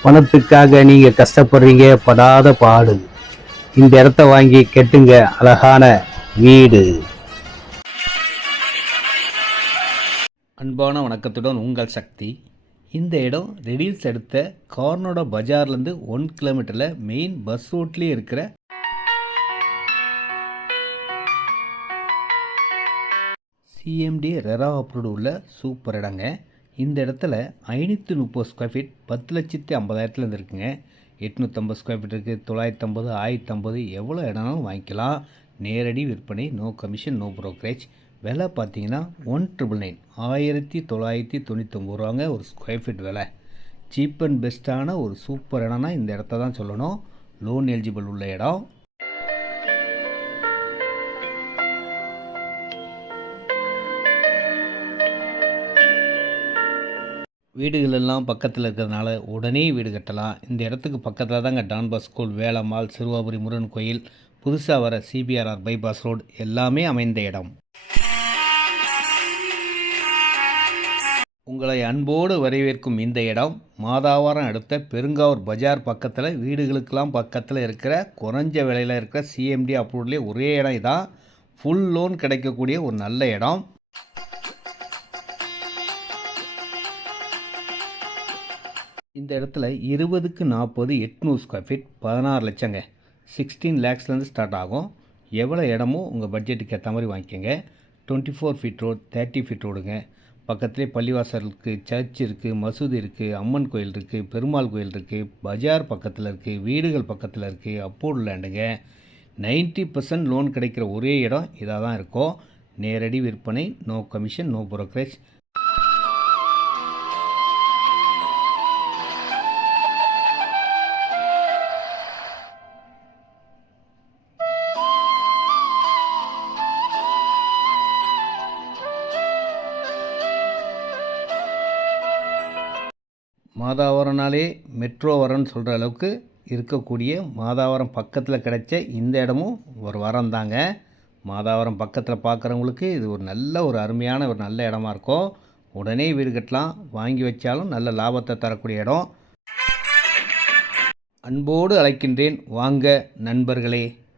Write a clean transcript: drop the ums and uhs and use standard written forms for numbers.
பணத்துக்காக நீங்கள் கஷ்டப்படுறீங்க, படாத பாடு. இந்த இடத்த வாங்கி கெட்டுங்க அழகான வீடு. அன்பான வணக்கத்துடன் உங்கள் சக்தி. இந்த இடம் ரெடில்ஸ் அடுத்த கார்னோட பஜார்லேருந்து 1 கிலோமீட்டரில் மெயின் பஸ் ரோட்லேயே இருக்கிற சிஎம்டி ரெரா அப்ரூவ்டு உள்ள சூப்பர் இடங்க. இந்த இடத்துல 530 ஸ்கொயர் ஃபீட் 10,50,000 இருக்குங்க. 850 ஸ்கொயர் ஃபீட் இருக்குது, 950, 1050, எவ்வளோ இடம்னாலும் வாங்கிக்கலாம். நேரடி விற்பனை, நோ கமிஷன், நோ ப்ரோக்கரேஜ். விலை பார்த்தீங்கன்னா 1,999 1999 ரூபாங்க ஒரு ஸ்கொயர் ஃபீட் விலை. சீப் அண்ட் பெஸ்ட்டான ஒரு சூப்பர் இடம்னா இந்த இடத்த தான் சொல்லணும். லோன் எலிஜிபிள் உள்ள இடம். வீடுகள் எல்லாம் பக்கத்தில் இருக்கிறதுனால உடனே வீடு கட்டலாம். இந்த இடத்துக்கு பக்கத்தில் தாங்க டான்பா ஸ்கூல், வேலம்மாள், சிறுவாபுரி முருகன் கோயில், புதுசாக வர சிபிஆர்ஆர் பைபாஸ் ரோடு எல்லாமே அமைந்த இடம். உங்களை அன்போடு வரவேற்கும் இந்த இடம் மாதாவரம் அடுத்த பெருங்காவூர் பஜார் பக்கத்தில், வீடுகளுக்கெல்லாம் பக்கத்தில் இருக்கிற குறைஞ்ச விலையில் இருக்கிற சிஎம்டி அப்ரூவ்ட்லேயே ஒரே இடம் இதான். ஃபுல் லோன் கிடைக்கக்கூடிய ஒரு நல்ல இடம். இந்த இடத்துல 20க்கு 40 800 ஸ்கொயர் ஃபீட் 16 லட்சங்க. 16 லேக்ஸ்லேருந்து ஸ்டார்ட் ஆகும். எவ்வளோ இடமும் உங்கள் பட்ஜெட்டுக்கு ஏற்ற மாதிரி வாங்கிக்கோங்க. 24 ஃபீட் ரோடு, 30 ஃபீட் ரோடுங்க. பக்கத்துலேயே பள்ளிவாசல் இருக்குது, சர்ச் இருக்குது, மசூதி இருக்குது, அம்மன் கோயில் இருக்குது, பெருமாள் கோயில் இருக்குது, பஜார் பக்கத்தில் இருக்குது, வீடுகள் பக்கத்தில் இருக்குது, அப்போர்டு லேண்டுங்க. 90% லோன் கிடைக்கிற ஒரே இடம் இதாக தான் இருக்கும். நேரடி விற்பனை, no commission, no brokerage. மாதாவரம்னாலே metro வரன்னு சொல்கிற அளவுக்கு இருக்கக்கூடிய, மாதாவரம் பக்கத்தில் கிடைச்ச இந்த இடமும் ஒரு வரம் தாங்க. மாதாவரம் பக்கத்தில் பார்க்குறவங்களுக்கு இது ஒரு அருமையான ஒரு நல்ல இடமா இருக்கும். உடனே வீடு கட்டலாம், வாங்கி வச்சாலும் நல்ல லாபத்தை தரக்கூடிய இடம். அன்போடு அழைக்கின்றேன், வாங்க நண்பர்களே.